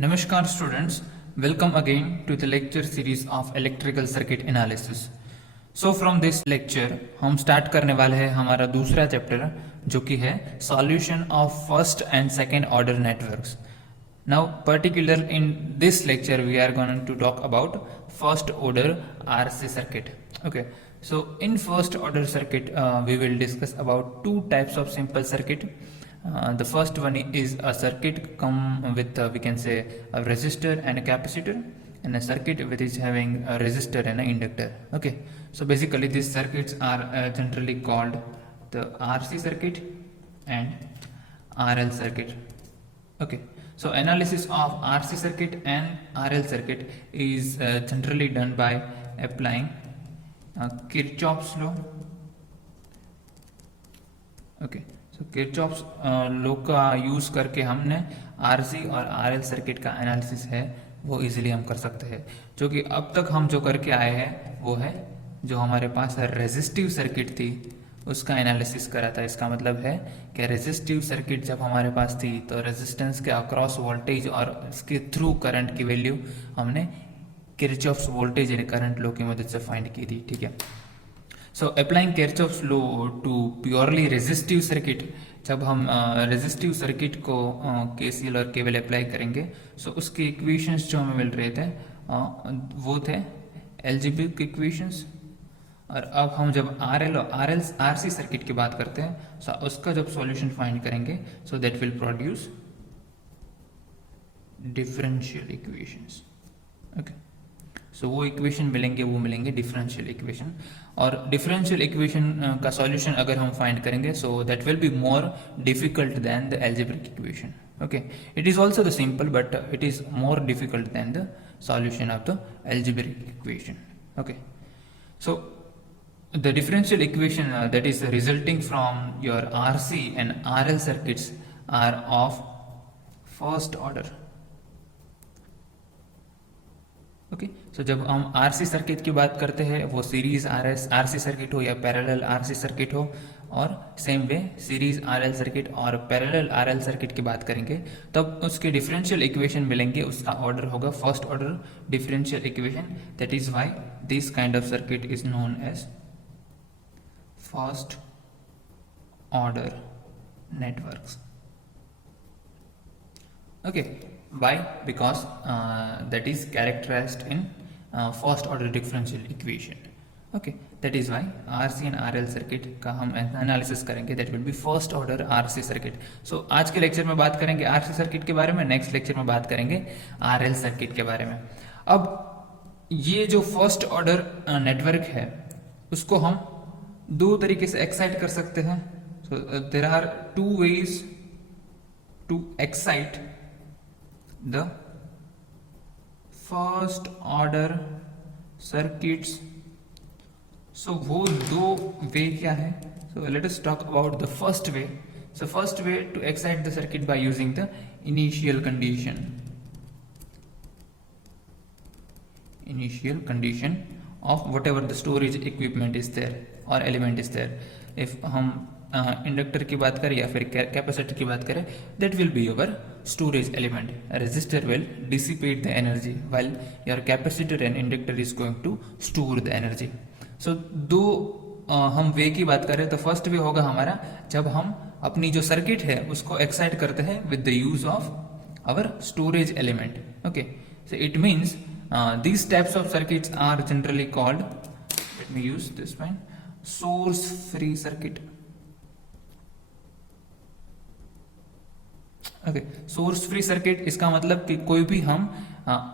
Namaskar students, welcome again to the lecture series of electrical circuit analysis. So from this lecture हम start करने वाले हैं हमारा दूसरा चैप्टर जो कि है solution of first and second order networks. Now particular in this lecture we are going to talk about first order RC circuit. Okay, so in first order circuit we will discuss about two types of simple circuit. The first one is a circuit come with we can say a resistor and a capacitor, and a circuit which is having a resistor and an inductor. Okay, so basically these circuits are generally called the RC circuit and RL circuit. Okay, so analysis of RC circuit and RL circuit is generally done by applying Kirchhoff's law. Okay, so Kirchhoff's law का use करके हमने RC और RL circuit का analysis है वो easily हम कर सकते हैं. जो कि अब तक हम जो करके आए हैं वो है जो हमारे पास रेजिस्टिव सर्किट थी उसका एनालिसिस करा था. इसका मतलब है कि रेजिस्टिव सर्किट जब हमारे पास थी तो रेजिस्टेंस के अक्रॉस वोल्टेज और इसके थ्रू करंट की वैल्यू हमने Kirchhoff's voltage and current law की मदद से फाइंड की थी. ठीक है, so applying Kirchhoff's law to purely resistive circuit, जब हम रेजिस्टिव सर्किट को केसीएल और केवीएल अप्लाई करेंगे सो उसके इक्वेशंस जो हमें मिल रहे थे वो थे एल्जेब्रिक इक्वेशंस. और अब हम जब आरएल और आरसी सर्किट की बात करते हैं सो उसका जब सॉल्यूशन फाइंड करेंगे so that will produce differential equations. Okay, so वो इक्वेशन मिलेंगे डिफरेंशियल इक्वेशन. और डिफरेंशियल इक्वेशन का सॉल्यूशन अगर हम फाइंड करेंगे so that will be more difficult than the algebraic equation. Okay, it is also the simple but it is more difficult than the solution of the algebraic equation. Okay, so the differential equation that is resulting from your RC and RL circuits are of first order. Okay, so जब हम RC circuit की बात करते हैं वो series RC circuit हो या parallel RC circuit हो, और same way series RL circuit और पैरेलल आरएल सर्किट की बात करेंगे तब उसके डिफरेंशियल इक्वेशन मिलेंगे. उसका ऑर्डर होगा first order differential equation. That is why this kind of circuit is known as first order networks. Okay, why? Because that is characterized in first order differential equation. Okay, that is why RC and RL circuit का हम analysis करेंगे. that will be first order RC circuit. So आज के lecture में बात करेंगे RC circuit के बारे में, नेक्स्ट लेक्चर में बात करेंगे RL सर्किट के बारे में. अब ये जो फर्स्ट ऑर्डर नेटवर्क है उसको हम दो तरीके से एक्साइट कर सकते हैं. So there are two ways to excite the first order circuits. So वो दो वे क्या है? So let us talk about the first way. So first way to excite the circuit by using the initial condition of whatever the storage equipment is there or element is there. if हम inductor की बात करें या फिर capacitor की बात करें that will be your storage element. A resistor will dissipate the energy while your capacitor and inductor is going to store the energy. so दो हम वे की बात करें तो फर्स्ट वे होगा हमारा जब हम अपनी जो सर्किट है उसको एक्साइट करते हैं with the use of our storage element. Okay, so it means these types of circuits are generally called, let me use this one, source free circuit. Okay, source free circuit इसका मतलब कि कोई भी हम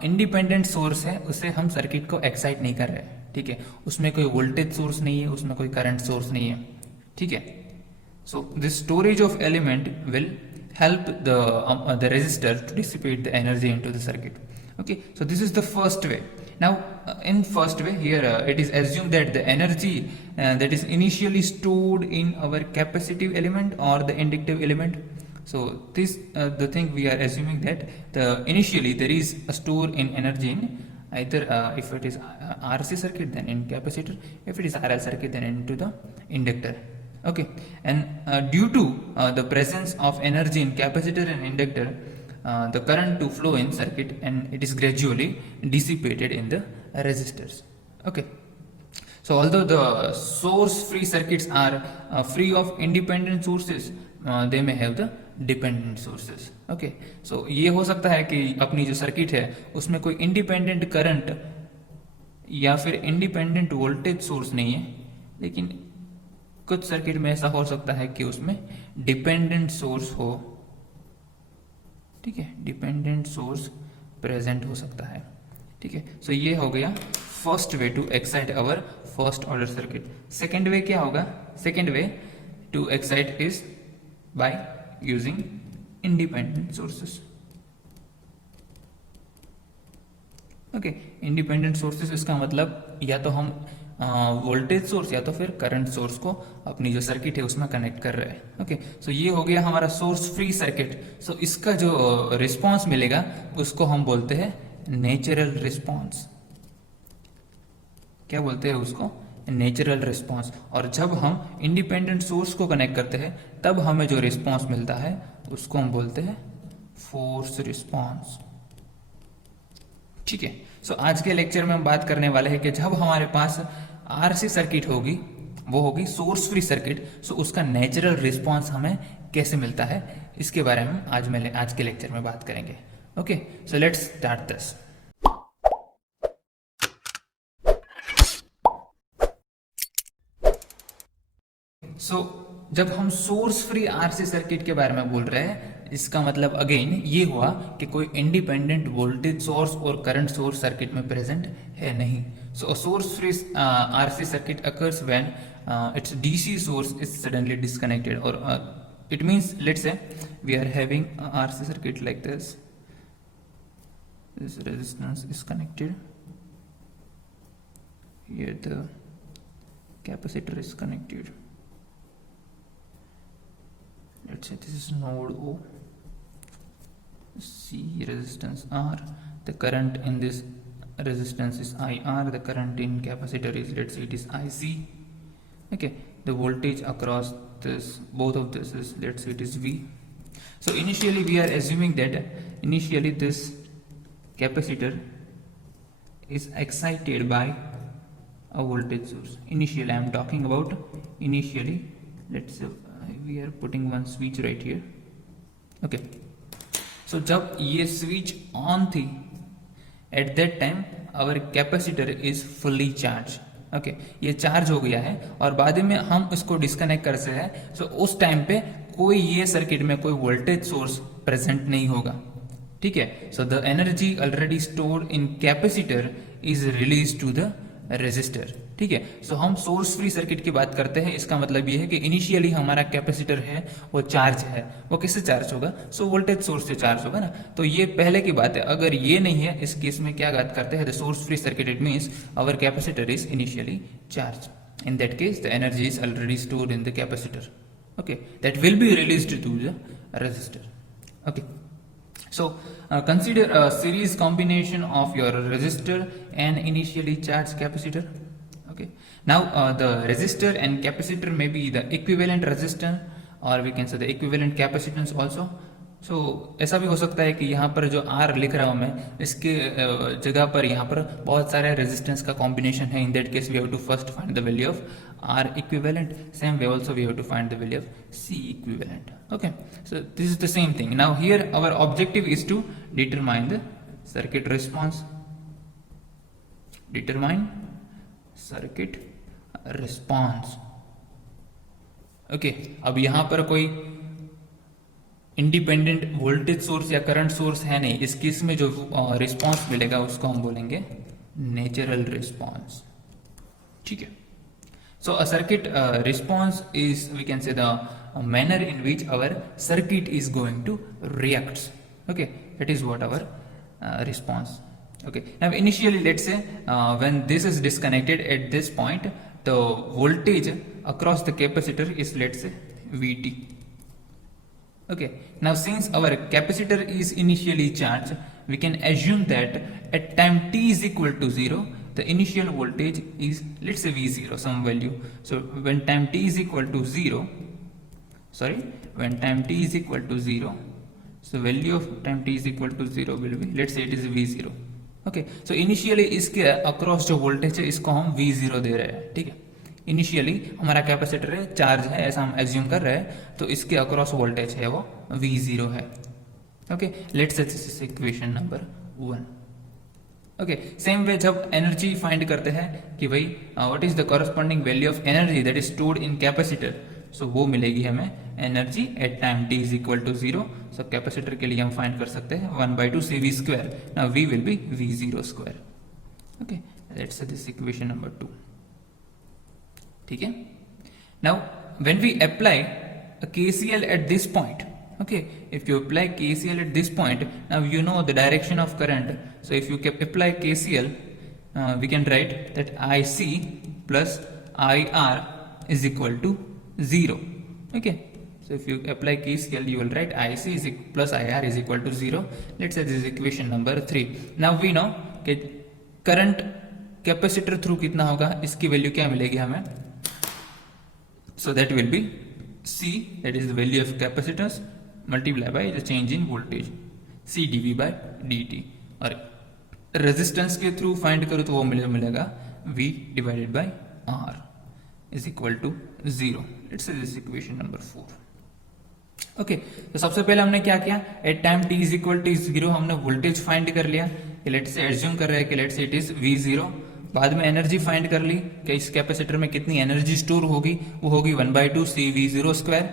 independent source है उसे हम circuit को एक्साइट नहीं कर रहे. ठीक है, उसमें कोई वोल्टेज सोर्स नहीं है, उसमें कोई करंट सोर्स नहीं है. ठीक है, so this storage of element will help the resistor to dissipate the energy into the circuit. Okay, so this is the first way. Now in first way here it is assumed that the energy that is initially stored in our capacitive element or the inductive element. So this the thing we are assuming that initially there is a store in energy in either if it is RC circuit then in capacitor, if it is RL circuit then into the inductor. Okay, and due to the presence of energy in capacitor and inductor the current to flow in circuit and it is gradually dissipated in the resistors. Okay. So although the source free circuits are free of independent sources, they may have the dependent sources. Okay, so ये हो सकता है कि अपनी जो circuit है उसमें कोई इंडिपेंडेंट करंट या फिर इंडिपेंडेंट वोल्टेज सोर्स नहीं है, लेकिन कुछ सर्किट में ऐसा हो सकता है कि उसमें डिपेंडेंट सोर्स हो. ठीक है, डिपेंडेंट सोर्स प्रेजेंट हो सकता है. ठीक है, सो ये हो गया first way to excite our first order circuit. Second way क्या होगा? Second way to excite is by using independent sources. Okay, independent sources इसका मतलब या तो हम वोल्टेज सोर्स या तो फिर करंट सोर्स को अपनी जो सर्किट है उसमें कनेक्ट कर रहे हैं. ओके, सो ये हो गया हमारा सोर्स फ्री सर्किट. सो इसका जो रिस्पॉन्स मिलेगा उसको हम बोलते हैं नेचुरल रिस्पॉन्स. क्या बोलते हैं उसको? Natural response. और जब हम इंडिपेंडेंट सोर्स को कनेक्ट करते हैं तब हमें जो रिस्पॉन्स मिलता है उसको हम बोलते हैं फोर्स रिस्पॉन्स. ठीक है, सो आज के लेक्चर में हम बात करने वाले हैं कि जब हमारे पास आरसी सर्किट होगी, वो होगी सोर्स फ्री सर्किट, सो उसका नेचुरल रिस्पॉन्स हमें कैसे मिलता है, इसके बारे में आज के लेक्चर में बात करेंगे. Okay, so let's start this. So जब हम सोर्स फ्री आरसी सर्किट के बारे में बोल रहे हैं, इसका मतलब अगेन ये हुआ कि कोई इंडिपेंडेंट वोल्टेज सोर्स और करंट सोर्स सर्किट में प्रेजेंट है नहीं. So source free RC circuit occurs when its DC source is suddenly disconnected, or it means, let's say we are having a RC circuit like this. This resistance is connected. Here the capacitor is connected. Let's say this is node O. C resistance R. The current in this resistance is IR. The current in capacitor is, let's say, it is IC. Okay, the voltage across this, both of this is, let's say, it is V. So initially we are assuming that initially this capacitor is excited by a voltage source. Initially I am talking about initially. Let's say we are putting one switch right here. Okay, so जब ये switch on थी, at that time our capacitor is fully charged. Okay, ये charge हो गया है और बाद में हम इसको डिस्कनेक्ट कर सकते हैं. सो उस टाइम पे कोई ये सर्किट में कोई वोल्टेज सोर्स प्रेजेंट नहीं होगा. ठीक है, so the energy already stored in capacitor is release to the resistor. ठीक है, सो हम सोर्स फ्री सर्किट की बात करते हैं, इसका मतलब ये है कि इनिशियली हमारा कैपेसिटर है वो चार्ज है. वो किससे चार्ज होगा? सो वोल्टेज सोर्स से चार्ज होगा ना. तो ये पहले की बात है. अगर ये नहीं है, इस केस में क्या बात करते हैं? The source free circuit, it means our capacitor is initially charge. In that case the energy is already stored in the capacitor. Okay, that will be released to the resistor. Okay, so consider a series combination of your resistor and initially charged capacitor. Okay, now the resistor and capacitor may be the equivalent resistance, or we can say the equivalent capacitance also. So ऐसा भी हो सकता है कि यहाँ पर जो R लिख रहा हूँ मैं, इसके जगह पर यहाँ पर बहुत सारे रेजिस्टेंस का कॉम्बिनेशन है. In that case we have to first find the value of R equivalent. Same way also we have to find the value of C equivalent. Okay, so this is the same thing. Now here our objective is to determine the circuit response. Determine circuit response. Okay, अब यहाँ पर कोई independent voltage source या current source है नहीं. इस case में जो रिस्पॉन्स मिलेगा उसको हम बोलेंगे नेचुरल रिस्पॉन्स. ठीक है, so a circuit response is, we can say, the manner in which our circuit is going to react. Okay, that is what our response. Okay, now initially let's say when this is disconnected at this point, the voltage across the capacitor is, let's say, VT. Okay, now since our capacitor is initially charged, we can assume that at time t is equal to 0, the initial voltage is, let's say, V0, some value. So when time t is equal to 0, when time t is equal to 0, So value of time t is equal to 0 will be, let's say it is v0. Okay, so initially इसके across जो voltage है इसको हम v0 दे रहे हैं, ठीक है। Initially हमारा कैपेसिटर है, चार्ज है, ऐसा हम एज्यूम कर रहे हैं, तो इसके अक्रॉस वोल्टेज है वो v0 है। Okay, let's say this is equation number 1। Okay, same way जब एनर्जी फाइंड करते हैं कि भाई what is the corresponding value of energy that is stored in capacitor, so वो मिलेगी हमें energy at time t is equal to 0। So capacitor के लिए हम फाइंड कर सकते हैं 1/2 CV square. Now v will be v0 square. Okay, let's say this equation number 2, ठीक है। Now when we apply KCL at this point, okay, if you apply KCL at this point, now you know the direction of current, so if you apply KCL, we can write that IC plus IR is equal to 0. Okay, so if you apply KCL, you will write IC is plus IR is equal to 0. Let's say this is equation number 3. Now we know कि current capacitor through कितना होगा, इसकी value क्या मिलेगी हमें, so that will be C, that is the value of capacitance multiply by the change in voltage, C dV by dt। और resistance के through find करो तो वो मिलेगा V divided by R is equal to 0। Let's say this equation number 4। Okay, तो सबसे पहले हमने क्या किया, at time t is equal to 0 हमने वोल्टेज फाइंड कर लिया कि लेट्स से एज्यूम कर रहे हैं कि let's say it is V0। बाद में एनर्जी फाइंड कर ली कि इस कैपेसिटर में कितनी एनर्जी स्टोर होगी, वो होगी 1/2 CV0 स्क्वायर,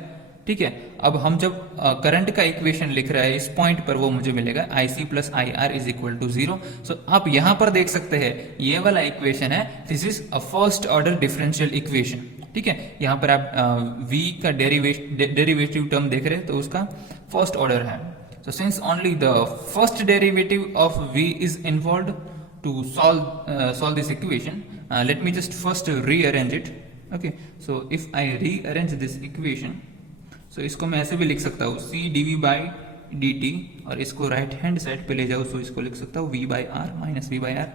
ठीक है। अब हम जब करंट का इक्वेशन लिख रहे हैं इस पॉइंट पर, वो मुझे मिलेगा IC plus IR is equal to 0। So आप यहां पर देख सकते हैं ये वाला इक्वेशन है, this is a first order differential equation, ठीक है। यहां पर आप V का डेरिवेटिव टर्म देख रहे हैं तो उसका फर्स्ट ऑर्डर है। So since only the first derivative of V is involve to solve this equation, let me just first rearrange it। okay, so if I rearrange this equation, so इसको मैं ऐसे भी लिख सकता हूँ C dV by dt, और इसको right hand side पे ले जाऊँ तो इसको लिख सकता हूँ V by R minus V by R,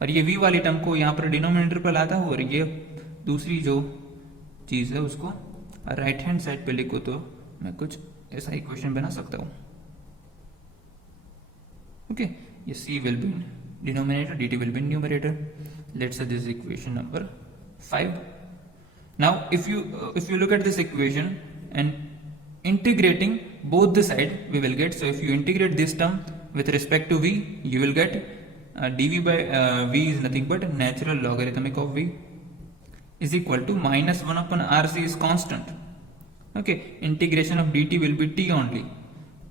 और ये V वाली टर्म को यहाँ पर डिनोमिनेटर पर लाता हूँ, और ये दूसरी जो चीज़ है उसको राइट हैंड साइड पे लिखो तो मैं कुछ ऐसा इक्वेशन बना सकता हूँ। ओके, ये C will be denominator, dt will be numerator. Let's say this is equation number 5. Now if you look at this equation and integrating both the side, we will get, so if you integrate this term with respect to V, you will get dV by V is nothing but natural logarithmic of V is equal to minus 1 upon RC is constant. Okay, integration of dt will be t only,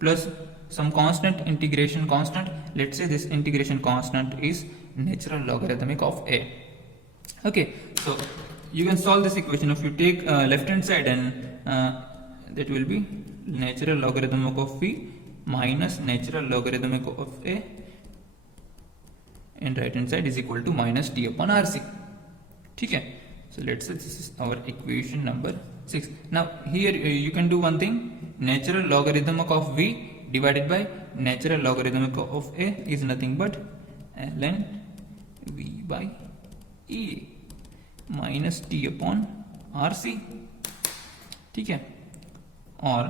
plus some constant, integration constant. Let's say this integration constant is natural logarithmic of a. Okay, so you can solve this equation if you take left hand side, and that will be natural logarithmic of v minus natural logarithmic of a, and right hand side is equal to minus t upon rc, ठीक है। So let's say this is our equation number 6. Now here you can do one thing, natural logarithmic of v divided by natural logarithmic of a is nothing but ln v by e minus t upon rc, ठीक है। और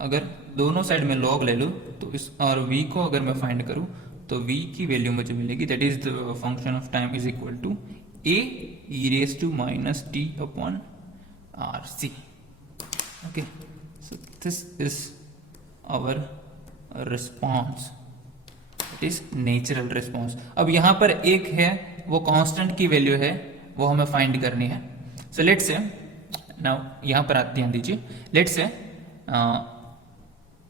अगर दोनों side में log ले लो तो इस और v को अगर मैं फाइंड करूं तो v की वैल्यू मुझे मिलेगी, that is the function of time is equal to a e raised to minus t upon rc। okay, so this is our response, it is natural response। अब यहां पर एक है वो कांस्टेंट की वैल्यू है, वो हमें फाइंड करनी है। सो लेट्स से नाउ यहां पर आप ध्यान दीजिए, let's say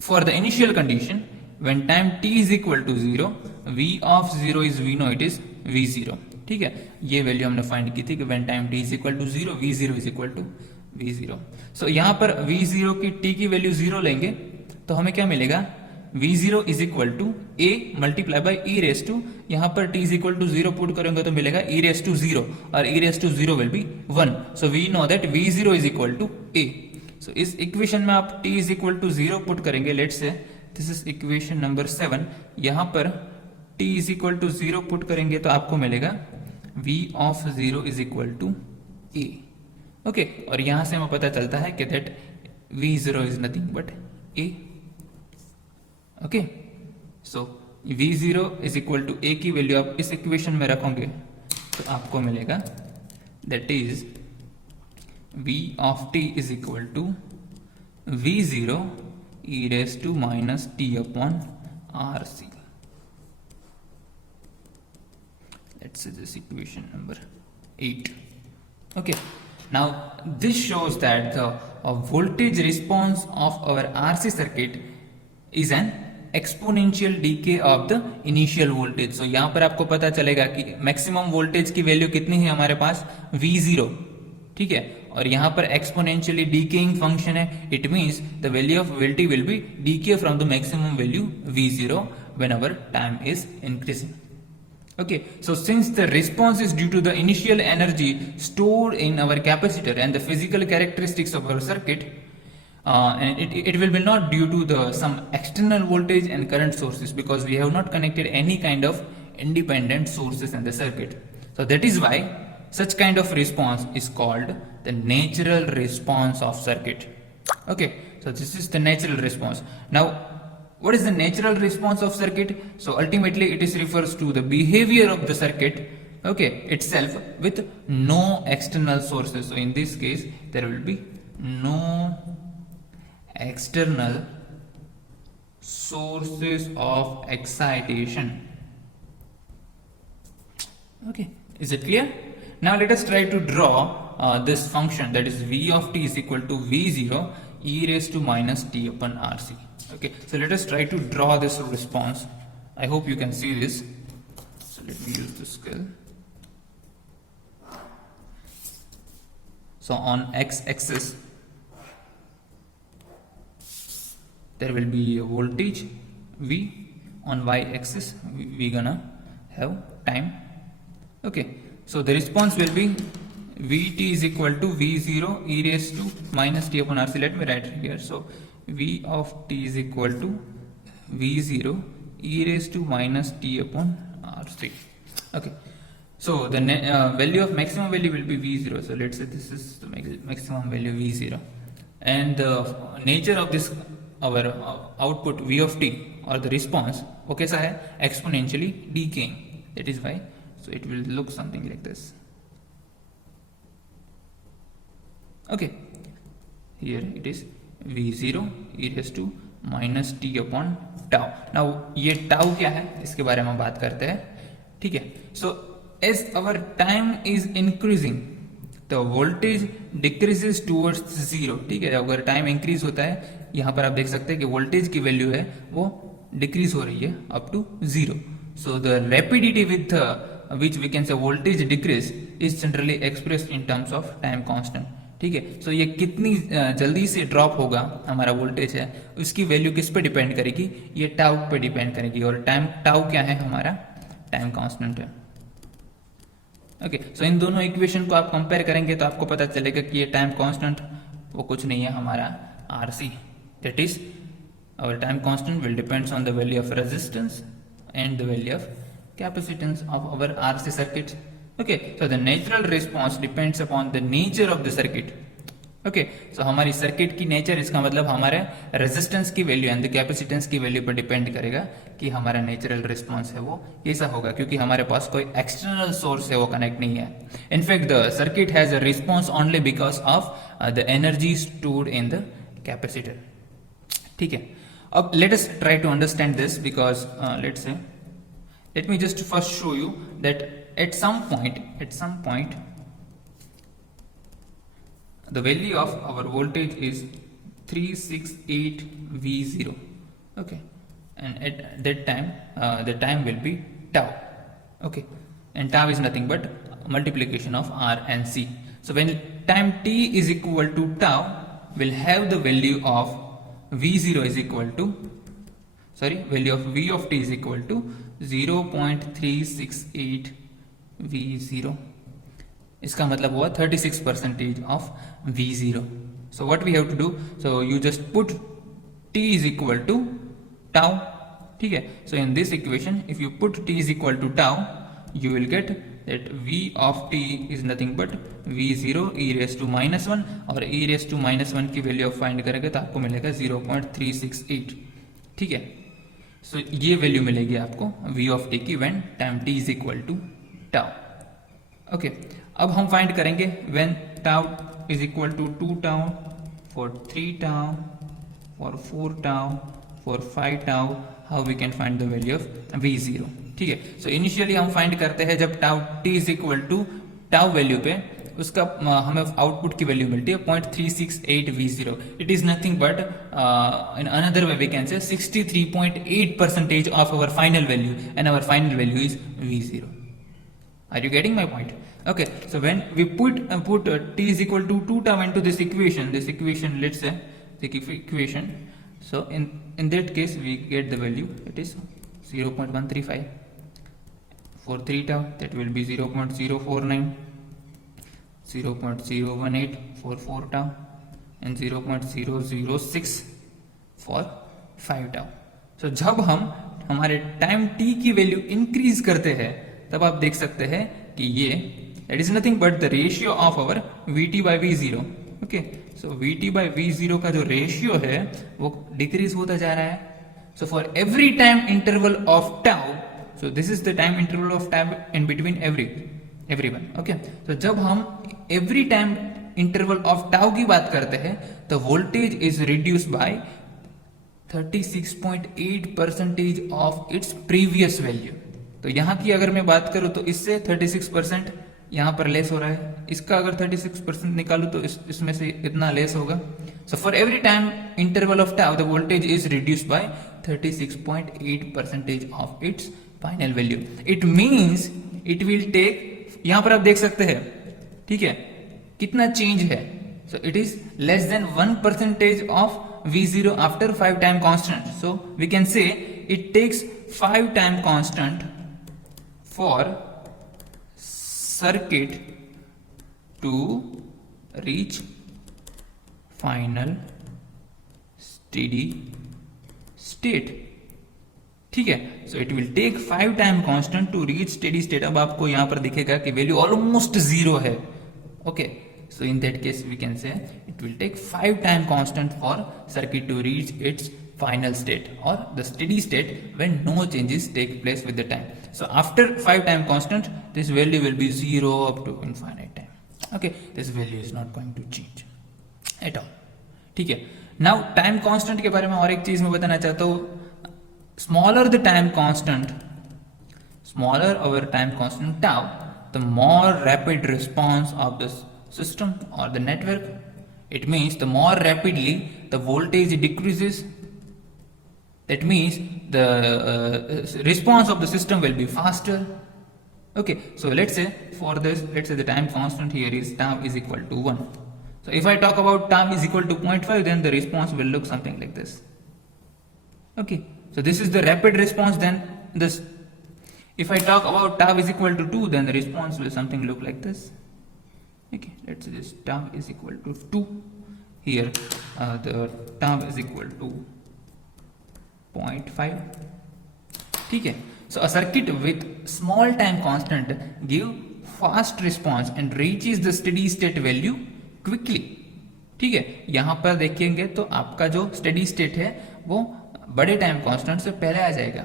for the initial condition when time t is equal to 0, v of 0 is we know it is v0, ठीक है। ये वैल्यू हमने फाइंड की थी कि when time t is equal to 0, v0 is equal to v0। So यहां पर v0 की t की वैल्यू 0 लेंगे तो हमें क्या मिलेगा, v0 is equal to a multiply by e raise to, यहां पर t is equal to 0 put करेंगे तो मिलेगा e रेस टू 0, और e raise to 0 will be 1। So we know that v0 is equal to a। So इस equation में आप t is equal to 0 put करेंगे, let's say this is equation number 7, यहां पर t is equal to 0 put करेंगे तो आपको मिलेगा v of 0 is equal to a। Okay, और यहां से हमें पता चलता है कि that v0 is nothing but a। Okay, so v0 is equal to a की वैल्यू आप इस इक्वेशन में रखोगे तो आपको मिलेगा that is v of t is equal to v0 e raised to minus t upon rc. Let's say this equation number 8. Okay, now this shows that the voltage response of our RC circuit is an exponential decay of the initial voltage. So यहाँ पर आपको पता चलेगा कि maximum voltage की value कितनी है हमारे पास V0, ठीक है, और यहाँ पर एक्सपोनेंशियली डीकेइंग फंक्शन है. It means the value of VT will be decay from the maximum value V0 whenever time is increasing. Okay, so since the response is due to the initial energy stored in our capacitor and the physical characteristics of our circuit, and it will be not due to the some external voltage and current sources, because we have not connected any kind of independent sources in the circuit. So that is why such kind of response is called the natural response of circuit. Okay, so this is the natural response. Now, what is the natural response of circuit? So ultimately it is refers to the behavior of the circuit, okay, itself with no external sources. So in this case there will be no external sources of excitation. Okay, is it clear? Now let us try to draw this function, that is v of t is equal to v0 e raised to minus t upon rc. Okay, so let us try to draw this response. I hope you can see this. So let me use the scale. So on x-axis there will be a voltage V. On y-axis we gonna have time. Okay, so the response will be Vt is equal to V0 e raised to minus t upon rc. Let me write it here. So V of t is equal to V0 e raised to minus t upon rc. Okay, so the value of maximum value will be V0. So let's say this is the maximum value V0, and the nature of this our output V of t or the response वो कैसा है, exponentially decaying. That is why, so it will look something like this. Okay, here it is V0 e raised to minus t upon tau. Now ये tau क्या है इसके बारे में बात करते हैं, ठीक है. So as our time is increasing the voltage decreases towards zero. ठीक है, अगर टाइम इंक्रीज होता है, यहाँ पर आप देख सकते हैं कि वोल्टेज की वैल्यू है वो डिक्रीज हो रही है up to zero. So the rapidity with which we can say voltage decrease is generally expressed in terms of time constant. ठीक है, सो ये कितनी जल्दी से ड्रॉप होगा हमारा वोल्टेज है, उसकी वैल्यू किस पे डिपेंड करेगी, ये टाउ पे डिपेंड करेगी. और टाइम टाउ क्या है, हमारा टाइम कांस्टेंट है. ओके, सो इन दोनों इक्वेशन को आप कंपेयर करेंगे तो आपको पता चलेगा कि ये टाइम कांस्टेंट वो कुछ नहीं है, हमारा RC. That is our time constant will depends on the value of resistance and the value of capacitance of our RC circuit. Okay, so the natural response depends upon the nature of the circuit. Okay, so हमारी circuit की nature, इसका मतलब हमारे resistance की value and the capacitance की value पर depend करेगा कि हमारा नेचुरल रिस्पॉन्स है वो कैसा होगा, क्योंकि हमारे पास कोई एक्सटर्नल सोर्स है वो कनेक्ट नहीं है. In fact the circuit has a response only because of the energy stored in the capacitor. ठीक है, अब let us try to understand this because let me just first show you that at some point the value of our voltage is 368 V0. Okay, and at that time the time will be tau. Okay, and tau is nothing but multiplication of R and C. So when time t is equal to tau, we'll have the value of V0 is equal to value of V of t is equal to 0.368 V0. इसका मतलब हुआ 36% of V0. So what we have to do? So you just put t is equal to tau. ठीक है. So in this equation, if you put t is equal to tau, you will get that V of t is nothing but V0 e raised to minus 1, और e raised to minus 1 की value find करेंगे तो आपको मिलेगा 0.368. ठीक है. सो ये value मिलेगी आपको v ऑफ t की when time t is equal to tau. Okay, अब हम फाइंड करेंगे when tau is equal to 2 tau for 3 tau for 4 tau for 5 tau, how we can find the value of v0। ठीक है, so initially हम find करते हैं जब tau t is equal to tau value पे उसका हमें आउटपुट की वैल्यू मिलती है 0.368 v0। It is nothing but in another way we can say 63.8% of our final value and our final value is v0। Are you getting my point? Okay, so when we put t is equal to 2 tau into this equation, let's say the equation, so in that case we get the value, it is 0.135. For 3 tau that will be 0.049, 0.018 for 4 tau and 0.006 for 5 tau. So जब हम हमारे time t की value increase करते हैं तब आप देख सकते हैं कि ये it is nothing but the ratio of our vt by v0। Okay, so vt by v0 का जो रेशियो है वो डिक्रीज होता जा रहा है। सो for every time interval of tau, so this is the time interval of time in between everyone. Okay, तो जब हम every time interval of tau की बात करते हैं तो voltage is reduce by 36.8% of its previous value. तो यहाँ की अगर मैं बात करूं तो इससे 36% यहाँ पर लेस हो रहा है, इसका अगर 36% निकालूं तो इसमें से इतना लेस होगा। So for every time interval of tau the voltage is reduced by 36.8% of its final value. It means it will take, यहाँ पर आप देख सकते हैं, ठीक है, कितना चेंज है। So it is less than 1% of v0 after 5 time constant. So we can say it takes 5 time constant for circuit to reach final steady state। ठीक है, so it will take 5 time constant to reach steady state. अब आपको यहां पर दिखेगा कि value almost 0 है। Okay, so in that case we can say it will take 5 time constant for circuit to reach its final state or the steady state when no changes take place with the time. So after 5 time constant this value will be 0 up to infinite time. Okay, this value is not going to change at all। ठीक है, now time constant के बारे में और एक चीज मैं बताना चाहता हूँ। smaller the time constant, smaller our time constant tau, the more rapid response of the system or the network। it means the more rapidly the voltage decreases, that means the response of the system will be faster। okay, so let's say for this, let's say the time constant here is tau is equal to 1। so if I talk about tau is equal to 0.5 then the response will look something like this। okay, so this is the rapid response, then this, if I talk about tau is equal to 2 then the response will something look like this। okay, let's say this tau is equal to 2, here the tau is equal to 0.5। ठीक है, so a circuit with small time constant give fast response and reaches the steady state value quickly। ठीक है, यहां पर देखेंगे तो आपका जो स्टेडी स्टेट है वो बड़े टाइम कांस्टेंट से पहले आ जाएगा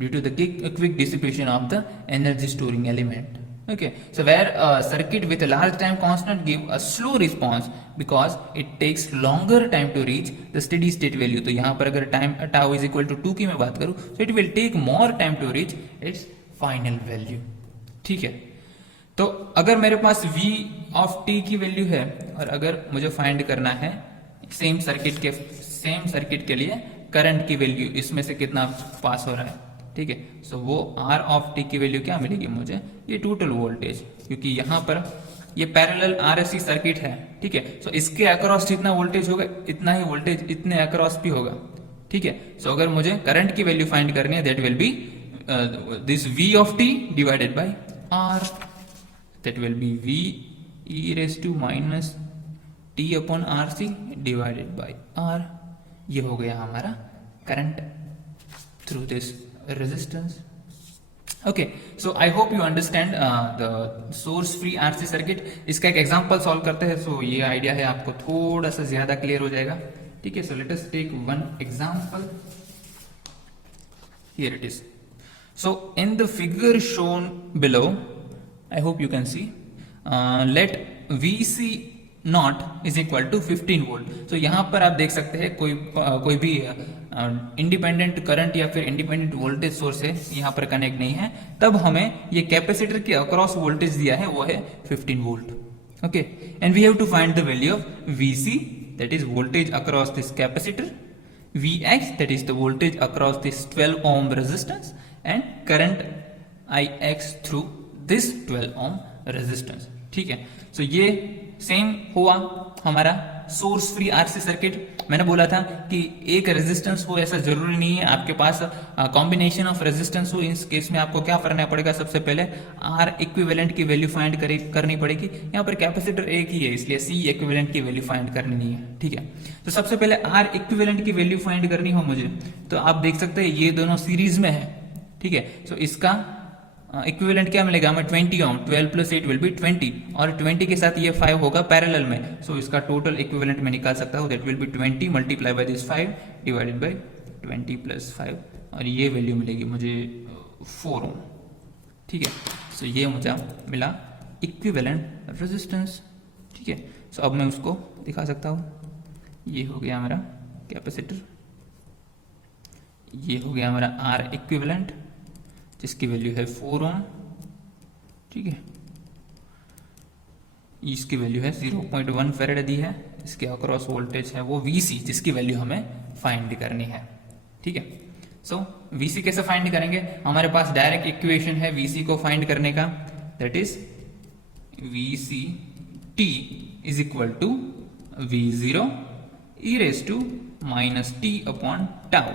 due to the quick dissipation of the energy storing element। okay, so where a circuit with a large time constant give a slow response because it takes longer time to reach the steady state value। तो यहाँ पर अगर time tau is equal to 2 की मैं बात करूँ so it will take more time to reach its final value। ठीक है, तो अगर मेरे पास v of t की वैल्यू है और अगर मुझे फाइंड करना है सेम सर्किट के लिए करंट की वैल्यू, इसमें से कितना पास हो रहा है, ठीक है, सो वो R ऑफ t की वैल्यू क्या मिलेगी मुझे, ये टोटल वोल्टेज, क्योंकि यहाँ पर ये पैरेलल RLC सर्किट है। ठीक है, सो इसके अक्रॉस जितना वोल्टेज होगा इतना ही वोल्टेज इतने अक्रॉस भी होगा। ठीक है, सो अगर मुझे करंट की वैल्यू फाइंड करनी है that will be this v of t divided by R, that will be v e raise to minus t upon RC divided by R। ये हो गया हमारा current through this resistance। okay, so I hope you understand the source free RC circuit। इसका एक example solve करते हैं, so ये idea है आपको थोड़ा सा ज्यादा क्लियर हो जाएगा। ठीक है, so let us take one example। here it is. So in the figure shown below, I hope you can see, let VC not is equal to 15 volt. तो यहाँ पर आप देख सकते हैं कोई भी इंडिपेंडेंट करंट या फिर इंडिपेंडेंट वोल्टेज सोर्स है यहाँ पर कनेक्ट नहीं है, तब हमें ये कैपेसिटर के अक्रॉस वोल्टेज दिया है वो है 15 volt. Okay, and we have to find the value of VC, that is voltage across this capacitor, Vx, that is the voltage across this 12 ohm resistance, and current Ix through this 12 ohm resistance. ठीक है, so ये same हुआ हमारा source free RC circuit. मैंने बोला था कि एक रेजिस्टेंस हो ऐसा जरूरी नहीं है, आपके पास कॉम्बिनेशन ऑफ रेजिस्टेंस हो. इस केस में आपको क्या करना पड़ेगा, सबसे पहले आर इक्विवेलेंट की वैल्यू फाइंड करनी पड़ेगी. यहाँ पर कैपेसिटर एक ही है इसलिए सी इक्विवेलेंट की वैल्यू फाइंड करनी नहीं है. ठीक है, तो सबसे पहले आर इक्विवेलेंट की वैल्यू फाइंड करनी हो मुझे, तो आप देख सकते हैं ये दोनों सीरीज में है. ठीक है, तो इसका इक्विवेलेंट क्या मिलेगा हमें 20 ओम, 12 प्लस 8 विल बी 20, और 20 के साथ ये 5 होगा पैरेलल में. सो इसका टोटल इक्विवेलेंट में निकाल सकता हूँ, that will be 20 multiply by this 5 divided by 20 plus 5, और ये वैल्यू मिलेगी मुझे 4 ओम. ठीक है, सो ये मुझे मिला इक्विवेलेंट रेजिस्टेंस. ठीक है, सो अब मैं उसको दिखा सकता हूँ. ये हो गया मेरा कैपेसिटर, ये हो गया मेरा आर इक्विवेलेंट जिसकी वैल्यू है 4 ओम. ठीक है, इसकी वैल्यू है 0.1 फेरेड दी है. इसके अक्रॉस वोल्टेज है वो VC जिसकी वैल्यू हमें फाइंड करनी है. ठीक है, सो VC कैसे फाइंड करेंगे, हमारे पास डायरेक्ट इक्वेशन है VC को फाइंड करने का, that is VC T is equal to V0 e raise to minus T upon tau.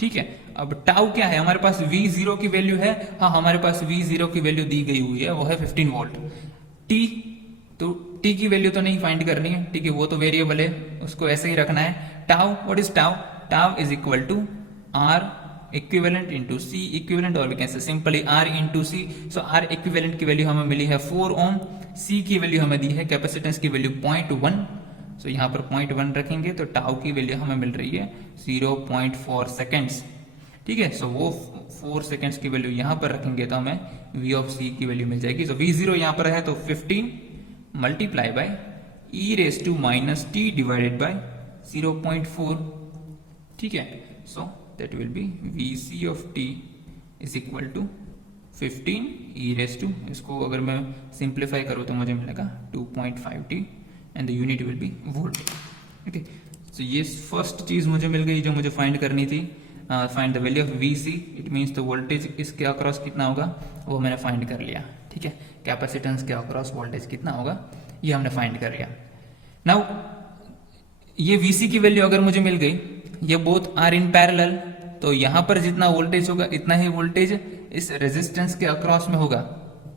ठीक है, अब टाउ क्या है, हमारे पास V0 की वैल्यू है. हाँ, हमारे पास V0 की वैल्यू दी गई हुई है, वो है 15 वोल्ट. T, तो T की वैल्यू तो नहीं फाइंड करनी है. ठीक है, वो तो वेरिएबल है, उसको ऐसे ही रखना है. Tau, what is tau, tau is equal to R equivalent into C equivalent, और we can say simply R into C. So R equivalent की वैल्यू हमें मिली है 4 ओम, C की वैल्यू हमें दी है कैपेसिटेंस की वैल्यू 0.1. सो यहाँ पर 0.1 रखेंगे तो टाउ की वैल्यू हमें मिल रही है 0.4 सेकेंड्स. ठीक है, सो वो 4 सेकेंड्स की वैल्यू यहाँ पर रखेंगे तो हमें V ऑफ C की वैल्यू मिल जाएगी. सो V0 यहाँ पर है तो 15 multiply by e raise to minus T divided by 0.4. ठीक है, so that will be VC of T is equal to 15 e raise to, इसको अगर मैं सिंप्लीफाई करूँ तो मुझे मिलेगा 2.5T and the unit will be volt. Okay, so ये फर्स्ट चीज मुझे मिल गई जो मुझे फाइंड करनी थी. Find the value of VC, it means the voltage इसके अक्रॉस कितना होगा वो मैंने फाइंड कर लिया. ठीक है, कैपेसिटेंस के अक्रॉस वोल्टेज कितना होगा ये हमने फाइंड कर लिया. नाउ ये VC की वैल्यू अगर मुझे मिल गई, ये बोथ आर इन पैरेलल, तो यहां पर जितना वोल्टेज होगा इतना ही वोल्टेज इस रेजिस्टेंस के अक्रॉस में होगा.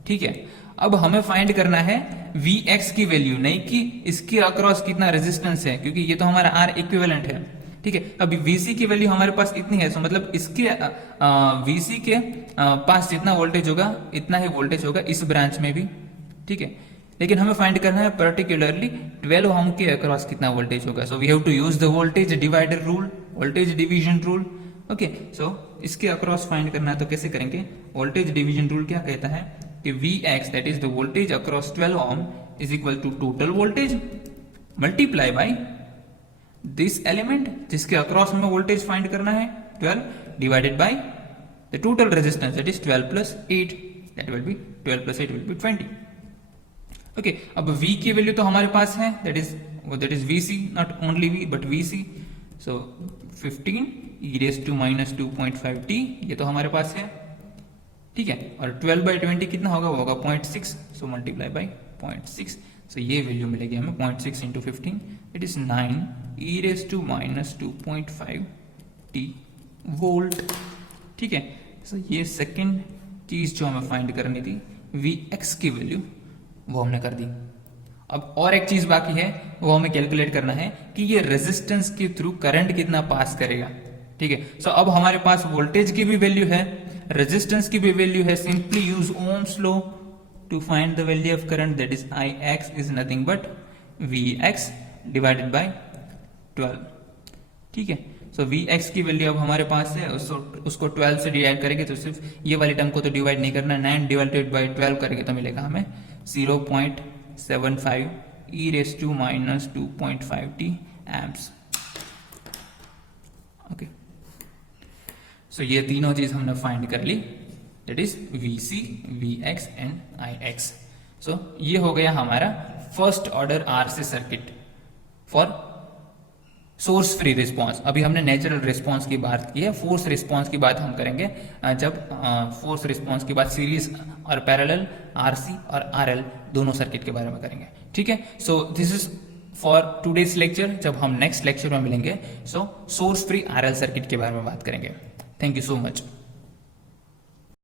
ठीक है, अब हमें फाइंड करना है Vx की वैल्यू, नहीं कि इसके अक्रॉस कितना रेजिस्टेंस है, क्योंकि ये तो हमारा R इक्विवेलेंट है. ठीक है, अभी VC की वैल्यू हमारे पास इतनी है, तो मतलब इसके VC के पास जितना वोल्टेज होगा इतना ही वोल्टेज होगा इस ब्रांच में भी. ठीक है, लेकिन हमें फाइंड करना है पर्टिकुलरली 12 ओम के अक्रॉस कितना वोल्टेज होगा. So we have to use the voltage divider rule, voltage division rule. Okay, so इसके अक्रॉस फाइंड करना है तो कैसे करेंगे, वोल्टेज डिवीजन रूल क्या कहता है कि Vx that is the voltage across 12 ohm is equal to total voltage multiply by this element जिसके अक्रॉस हमें वोल्टेज फाइंड करना है 12 divided by the total resistance that is 12 plus 8, that will be 12 plus 8 will be 20. Okay, अब V की value तो हमारे पास है, that is VC, not only V but VC. So 15 e raise to minus 2.5T ये तो हमारे पास है. ठीक है, और 12 बाई 20 कितना होगा, वो होगा 0.6. सो मल्टीप्लाई बाई 0.6, सो ये वैल्यू मिलेगी हमें 0.6 into 15, it is 9 e raise to minus 2.5T volt. ठीक है, सो ये सेकेंड चीज जो हमें फाइंड करनी थी Vx की वैल्यू वो हमने कर दी. अब और एक चीज बाकी है, वो हमें कैलकुलेट करना है कि ये रेजिस्टेंस के थ्रू करंट कितना पास करेगा. ठीक है, सो अब हमारे पास वोल्टेज की भी वैल्यू है, रेजिस्टेंस की भी वैल्यू है. Simply use ohm's law to find the value of current, that is Ix is nothing but Vx divided by 12. ठीक है, सो वी एक्स की वैल्यू अब हमारे पास है, उसको 12 से डिवाइड करेंगे तो सिर्फ ये वाली टर्म को तो डिवाइड नहीं करना, 9 डिवाइडेड बाई 12 करेंगे तो मिलेगा हमें 0.75 e raise to minus 2.5t amps. Okay, so ये तीनों चीज हमने फाइंड कर ली, that is VC, Vx and Ix। सो ये हो गया हमारा first order RC circuit for source free response. अभी हमने नेचुरल रिस्पॉन्स की बात की है, फोर्स रिस्पॉन्स की बात हम करेंगे जब फोर्स रिस्पॉन्स की बात सीरीज और पैरेलल RC और RL दोनों सर्किट के बारे में करेंगे। ठीक है, so this is for today's lecture. जब हम नेक्स्ट लेक्चर में मिलेंगे सो सोर्स फ्री RL सर्किट के बारे में बात करेंगे। Thank you so much.